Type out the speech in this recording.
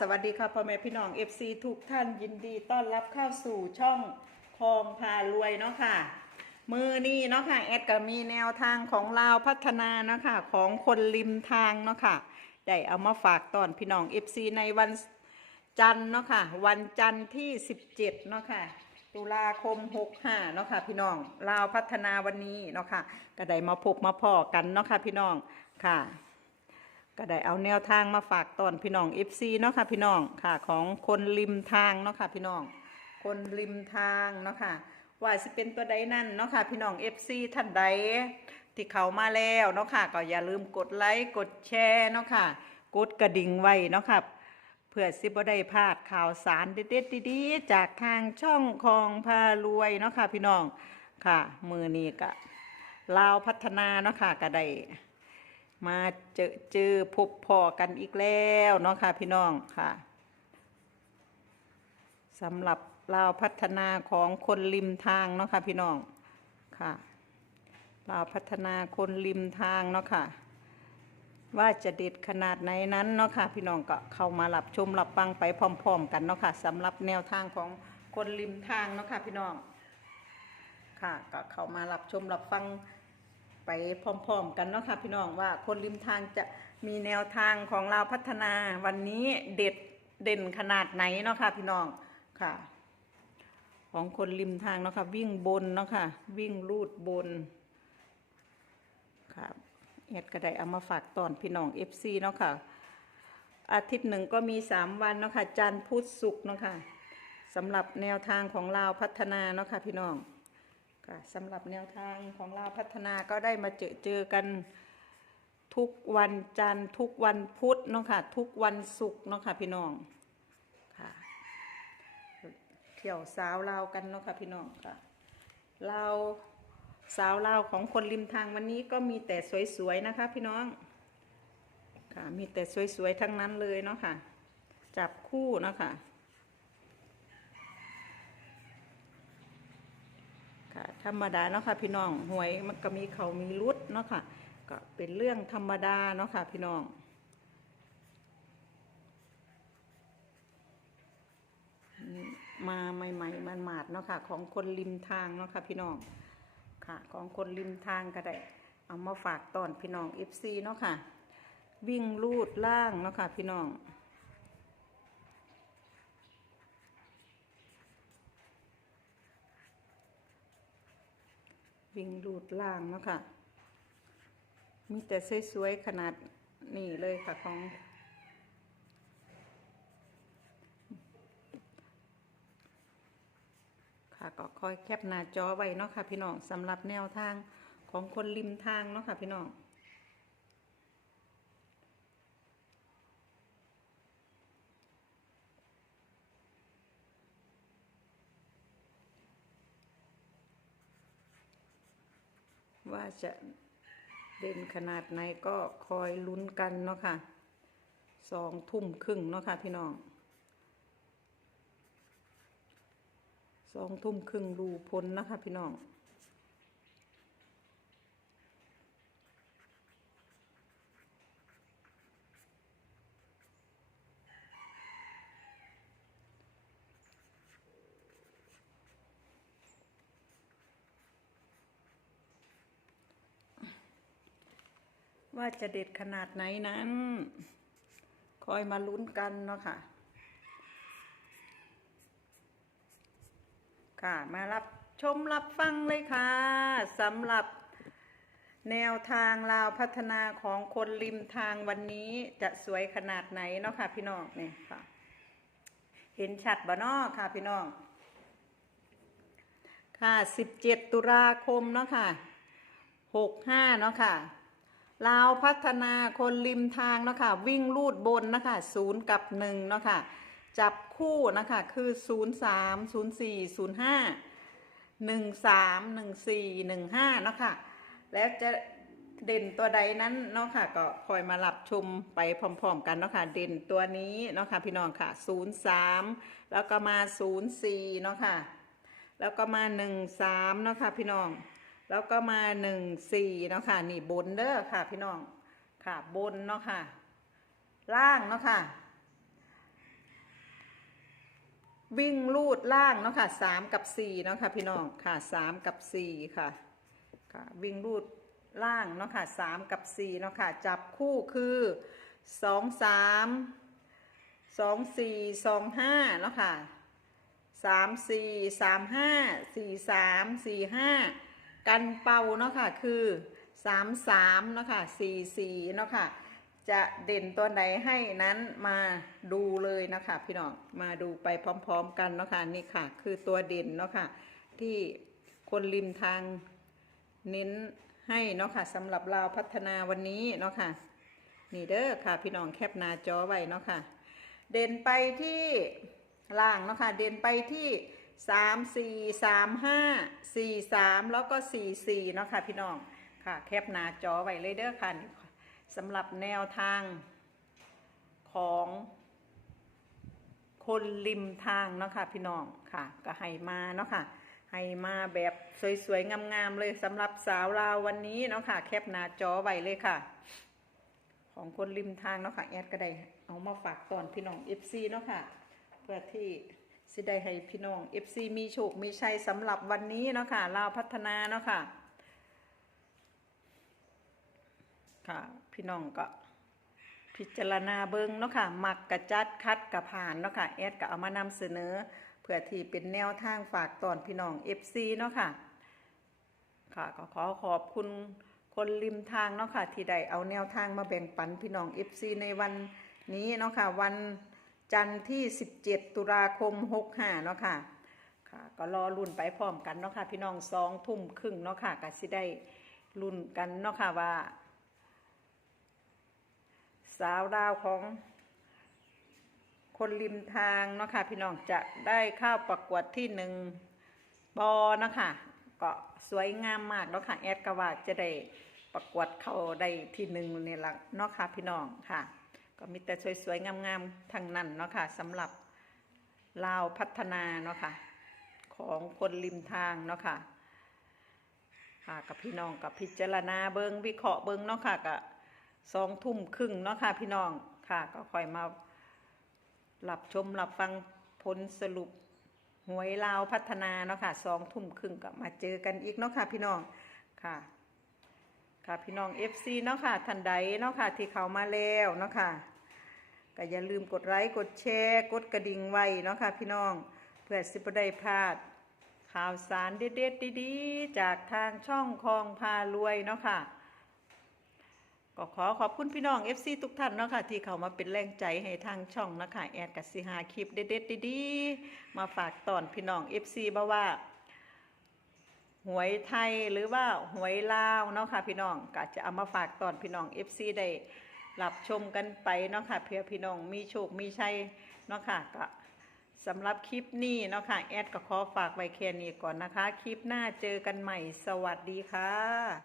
สวัสดีค่ะพ่อแม่พี่น้อง FC ทุกท่านยินดีต้อนรับเข้าสู่ช่องคองพารวยเนาะค่ะ มือนี้เนาะค่ะแอดก็มีแนวทางของลาวพัฒนาเนาะค่ะของคนริมทางเนาะค่ะได้เอามาฝากตอนพี่น้อง FC ในวันจันทร์เนาะค่ะ วันจันทร์ที่ 17เนาะค่ะตุลาคม 65เนาะค่ะพี่น้องลาวพัฒนาวันนี้เนาะค่ะก็ได้มาพบมาพอกันเนาะค่ะพี่น้องค่ะ ก็ได้เอาแนวทางมาฝากตอนพี่น้อง FC เนาะค่ะพี่น้องค่ะ ของคนริมทางเนาะค่ะพี่น้อง คนริมทางเนาะค่ะ ว่าสิเป็นตัวใดนั่นเนาะค่ะพี่น้อง FC ท่านใดที่เขามาแล้วเนาะค่ะ ก็อย่าลืมกดไลค์กดแชร์เนาะค่ะ กดกระดิ่งไว้เนาะค่ะเพื่อสิบ่ได้พลาดข่าวสารเด็ดๆดีๆจากทางช่องของพารวยเนาะค่ะพี่น้องค่ะ มือนี้ก็ลาวพัฒนาเนาะค่ะก็ได้ มาเจอเจอพบพอกันอีกแล้วเนาะค่ะพี่น้องค่ะสำหรับลาวพัฒนาของคนริมทางเนาะค่ะพี่น้องค่ะลาวพัฒนาคนริมทางเนาะค่ะ ว่าจะเด็ดขนาดไหนนั้นเนาะค่ะพี่น้องก็เข้ามารับชมรับฟังไปพร้อม ๆ กันเนาะค่ะสำหรับแนวทางของคนริมทางเนาะค่ะพี่น้องค่ะก็เข้ามารับชมรับฟัง ไปพร้อมๆกันเนาะค่ะพี่น้องว่าคนริมทางจะมีแนวทางของเราพัฒนาวันนี้เด็ดเด่นขนาดไหนเนาะค่ะพี่น้องค่ะ ของคนริมทางเนาะค่ะวิ่งบนเนาะค่ะวิ่งลูดบนค่ะเอ็ดก็ได้เอามาฝากตอนพี่น้อง FC เนาะค่ะอาทิตย์หนึ่งก็มีสามวันเนาะค่ะจันทร์พุธศุกร์เนาะค่ะสำหรับแนวทางของเราพัฒนาเนาะค่ะพี่น้อง ค่ะสำหรับแนวทางของเราพัฒนาก็ได้มาเจอเจอกันทุกวันจันทร์ทุกวันพุธเนาะค่ะ ทุกวันศุกร์เนาะค่ะพี่น้องค่ะเที่ยวสาวลาวกันเนาะค่ะพี่น้องค่ะเราวสาวลาวของคนริมทางวันนี้ก็มีแต่สวยๆนะคะพี่น้องค่ะมีแต่สวยๆทั้งนั้นเลยเนาะค่ะ จับคู่เนาะค่ะ ค่ะ ธรรมดาเนาะค่ะพี่น้องหวยมันก็มีเขามีรุดเนาะค่ะก็เป็นเรื่องธรรมดาเนาะค่ะพี่น้องมาใหม่ๆมันหมาดเนาะค่ะ ของคนริมทางเนาะค่ะพี่น้องค่ะ ของคนริมทางก็ได้เอามาฝากตอนพี่น้อง FC เนาะค่ะ วิ่งลูดล่างเนาะค่ะพี่น้อง วิ่งรูดล่างเนาะค่ะ มีแต่สวยๆขนาดนี่เลยค่ะของ ค่ะก็คอยแคปหน้าจอไว้เนาะค่ะพี่น้องสำหรับแนวทางของคนริมทางเนาะค่ะพี่น้อง ว่าจะเด่นขนาดไหนก็คอยลุ้นกันเนาะค่ะสองทุ่มครึ่งเนาะค่ะพี่น้องสองทุ่มครึ่งดูพ้นนะคะพี่น้อง ว่าจะเด็ดขนาดไหนนั้น คอยมาลุ้นกันเนาะค่ะ ค่ะมารับชมรับฟังเลยค่ะสำหรับแนวทางลาวพัฒนาของคนริมทางวันนี้จะสวยขนาดไหนเนาะค่ะ พี่น้องเนี่ยค่ะ เห็นชัดบ่นาะค่ะพี่น้อง ค่ะ17ตุลาคมเนาะค่ะ65เนาะค่ะ ลาวพัฒนาคนริมทางเนาะค่ะวิ่งลูดบนนะคะศูนย์กับหนึ่งเนาะค่ะจับคู่นะคะคือศูนย์สามศูนย์สี่ศูนย์ห้าหนึ่งสามหนึ่งสี่หนึ่งห้าเนาะค่ะแล้วจะเด่นตัวใดนั้นเนาะค่ะก็คอยมารับชมไปพร้อมๆกันเนาะค่ะเด่นตัวนี้เนาะค่ะพี่น้องค่ะศูนย์สามแล้วก็มาศูนย์สี่เนาะค่ะแล้วก็มาหนึ่งสามเนาะค่ะพี่น้อง แล้วก็มาหนึ่งสี่เนาะค่ะ นี่บนเด้อค่ะ พี่น้อง ค่ะบนเนาะค่ะ ล่างเนาะค่ะ วิ่งลูดล่างเนาะค่ะสามกับสี่เนาะค่ะ พี่น้องค่ะสามกับสี่ค่ะ ค่ะ วิ่งลูดล่างเนาะค่ะสามกับสี่เนาะค่ะ จับคู่คือสองสามสองสี่สองห้าเนาะค่ะสามสี่สามห้าสี่สามสี่ห้า กันเป่าเนาะค่ะคือสามสามเนาะค่ะสี่สี่เนาะค่ะจะเด่นตัวไหนให้นั้นมาดูเลยนะคะพี่น้องมาดูไปพร้อม ๆ กันเนาะค่ะนี่ค่ะ คือตัวเด่นเนาะค่ะที่คนริมทางเน้นให้เนาะค่ะสำหรับเราพัฒนาวันนี้เนาะค่ะนี่เด้อค่ะ พี่น้องแคปหน้าจอไว้เนาะค่ะ เด่นไปที่ล่างเนาะค่ะเด่นไปที่ สามสี่สามห้าสี่สามแล้วก็สี่สี่เนาะค่ะพี่น้องค่ะแคปหน้าจอไว้เลยเด้อค่ะสำหรับแนวทางของคนริมทางเนาะค่ะพี่น้องค่ะก็ให้มาเนาะค่ะให้มาแบบสวยๆงามๆเลยสำหรับสาวลาววันนี้เนาะค่ะแคปหน้าจอไว้เลยค่ะ ของคนริมทางเนาะค่ะแอดก็ได้เอามาฝากตอนพี่น้อง FC เนาะค่ะ เพื่อที่ สิได้ให้พี่น้อง FC มีโชค มีชัยสำหรับวันนี้เนาะค่ะลาวพัฒนาเนาะค่ะ ค่ะ พี่น้องก็ พิจารณาเบิ้งเนาะค่ะมักกระจัดคัดกระผ่านเนาะค่ะแอดก็เอามานำเสนอ เพื่อที่เป็นแนวทางฝากตอนพี่น้อง FC เนาะค่ะ ค่ะก็ขอขอบคุณคนริมทางเนาะค่ะที่ได้เอาแนวทางมาแบ่งปันพี่น้อง FC ในวันนี้เนาะค่ะวัน จันทร์ที่ 17 ตุลาคม 65 เนาะค่ะค่ะ ก็รอรุ่นไปพร้อมกันเนาะค่ะ พี่น้องสองทุ่มครึ่งเนาะค่ะก็สิได้รุ่นกันเนาะค่ะว่า สาวดาวของคนริมทางเนาะค่ะพี่น้องจะได้เข้าประกวดที่หนึ่งบอเนาะค่ะก็สวยงามมากเนาะค่ะแอดกว่าจะได้ประกวดเข้าได้ที่หนึ่งเนี่ยละเนาะค่ะพี่น้องค่ะ ก็มีแต่สวยๆงามๆทั้งนั้นเนาะค่ะสำหรับลาวพัฒนาเนาะค่ะของคนริมทางเนาะค่ะค่ะกับพี่น้องกับพิจารณาเบิงวิเคราะห์เบิงเนาะค่ะกับสองทุ่มครึ่งเนาะค่ะพี่น้องค่ะ ก็ค่อยมาหลับชมหลับฟังผลสรุปหวยลาวพัฒนาเนาะค่ะสองทุ่มครึ่งก็มาเจอกันอีกเนาะค่ะพี่น้องค่ะ ค่ะพี่น้อง FC เนาะค่ะทันใดเนาะค่ะที่เขามาแล้วเนาะค่ะก็อย่าลืมกดไลค์กดแชร์กดกระดิ่งไว้เนาะค่ะพี่น้องเพื่อสิบได้พลาด ข่าวสารเด็ดๆดีๆ จากทางช่องคลองพารวยเนาะค่ะก็ขอขอบคุณพี่น้อง FC ทุกท่านเนาะค่ะที่เข้ามาเป็นแรงใจให้ทางช่องนะคะแอดกัสิหาคลิปเด็ดๆดีๆมาฝากตอนพี่น้อง FC บ่าว่า หวยไทยหรือว่าหวยลาวเนาะค่ะพี่น้องก็จะเอามาฝากตอนพี่น้องเอฟซีได้รับชมกันไปเนาะค่ะเพื่อพี่น้องมีโชคมีชัยเนาะค่ะก็สำหรับคลิปนี้เนาะค่ะแอดก็ขอฝากไว้แค่นี้ก่อนนะคะ คลิปหน้าเจอกันใหม่สวัสดีค่ะ